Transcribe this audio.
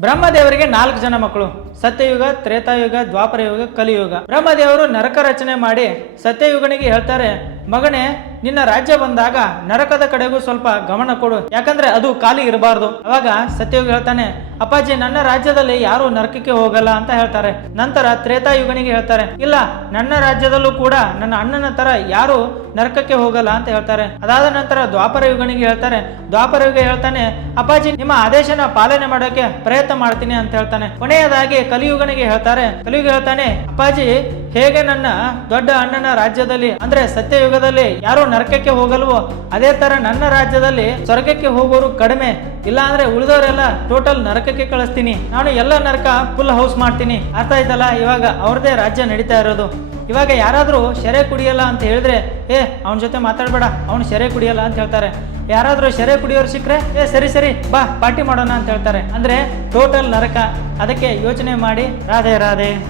ಬ್ರಹ್ಮದೇವರಿಗೆ ನಾಲ್ಕು ಜನ ಮಕ್ಕಳು. ಸತ್ಯಯುಗ, ತ್ರೇತಾಯುಗ, ದ್ವಾಪರಯುಗ, ಕಲಿಯುಗ. ಬ್ರಹ್ಮದೇವರು ನರಕ ರಚನೆ ಮಾಡಿ ಸತ್ಯಯುಗನಿಗೆ ಹೇಳ್ತಾರೆ, ಮಗನೇ ನಿನ್ನ ರಾಜ್ಯ ಬಂದಾಗ ನರಕದ ಕಡೆಗೂ ಸ್ವಲ್ಪ ಗಮನ ಕೊಡು. ಯಾಕಂದ್ರೆ ಅದು ಖಾಲಿ ಇರಬಾರ್ದು. ಅವಾಗ ಸತ್ಯಯುಗ ಹೇಳ್ತಾನೆ, ಅಪ್ಪಾಜಿ, ನನ್ನ ರಾಜ್ಯದಲ್ಲಿ ಯಾರು ನರಕಕ್ಕೆ ಹೋಗಲ್ಲ ಅಂತ ಹೇಳ್ತಾರೆ. ನಂತರ ತ್ರೇತಾಯುಗನಿಗೆ ಹೇಳ್ತಾರೆ, ಇಲ್ಲ, ನನ್ನ ರಾಜ್ಯದಲ್ಲೂ ಕೂಡ ನನ್ನ ಅಣ್ಣನ ತರ ಯಾರು ನರಕಕ್ಕೆ ಹೋಗಲ್ಲ ಅಂತ ಹೇಳ್ತಾರೆ. ಅದಾದ ನಂತರ ದ್ವಾಪರ ಯುಗನಿಗೆ ಹೇಳ್ತಾರೆ. ದ್ವಾಪರ ಯುಗ ಹೇಳ್ತಾನೆ, ಅಪ್ಪಾಜಿ, ನಿಮ್ಮ ಆದೇಶನ ಪಾಲನೆ ಮಾಡೋಕೆ ಪ್ರಯತ್ನ ಮಾಡ್ತೀನಿ ಅಂತ ಹೇಳ್ತಾನೆ. ಕೊನೆಯದಾಗಿ ಕಲಿಯುಗನಿಗೆ ಹೇಳ್ತಾರೆ. ಕಲಿಯುಗ ಹೇಳ್ತಾನೆ, ಅಪ್ಪಾಜಿ, ಹೇಗೆ ನನ್ನ ದೊಡ್ಡ ಅಣ್ಣನ ರಾಜ್ಯದಲ್ಲಿ, ಅಂದ್ರೆ ಸತ್ಯಯುಗದಲ್ಲಿ ಯಾರು ನರಕಕ್ಕೆ ಹೋಗಲ್ವೋ? ಅದೇ ತರ ನನ್ನ ರಾಜ್ಯದಲ್ಲಿ ಸ್ವರ್ಗಕ್ಕೆ ಹೋಗೋರು ಕಡಿಮೆ. ಇಲ್ಲ ಅಂದ್ರೆ ಉಳಿದವರೆಲ್ಲ ಟೋಟಲ್ ನರಕಕ್ಕೆ ಕಳಿಸ್ತೀನಿ. ನಾನು ಎಲ್ಲ ನರಕ ಫುಲ್ ಹೌಸ್ ಮಾಡ್ತೀನಿ. ಅರ್ಥ ಆಯ್ತಲ್ಲ? ಇವಾಗ ಅವ್ರದೇ ರಾಜ್ಯ ನಡೀತಾ ಇರೋದು. ಇವಾಗ ಯಾರಾದರೂ ಶೆರೆ ಕುಡಿಯಲ್ಲ ಅಂತ ಹೇಳಿದ್ರೆ, ಏ, ಅವನ ಜೊತೆ ಮಾತಾಡಬೇಡ. ಅವನು ಶೆರೆ ಕುಡಿಯಲ್ಲ ಅಂತ ಹೇಳ್ತಾರೆ. ಯಾರಾದರೂ ಶೆರೆ ಕುಡಿಯೋರು ಸಿಕ್ಕರೆ, ಏ, ಸರಿ ಸರಿ, ಬಾ, ಪಾರ್ಟಿ ಮಾಡೋಣ ಅಂತ ಹೇಳ್ತಾರೆ. ಅಂದ್ರೆ ಟೋಟಲ್ ನರಕ. ಅದಕ್ಕೆ ಯೋಚನೆ ಮಾಡಿ, ರಾಧೆ ರಾಧೆ.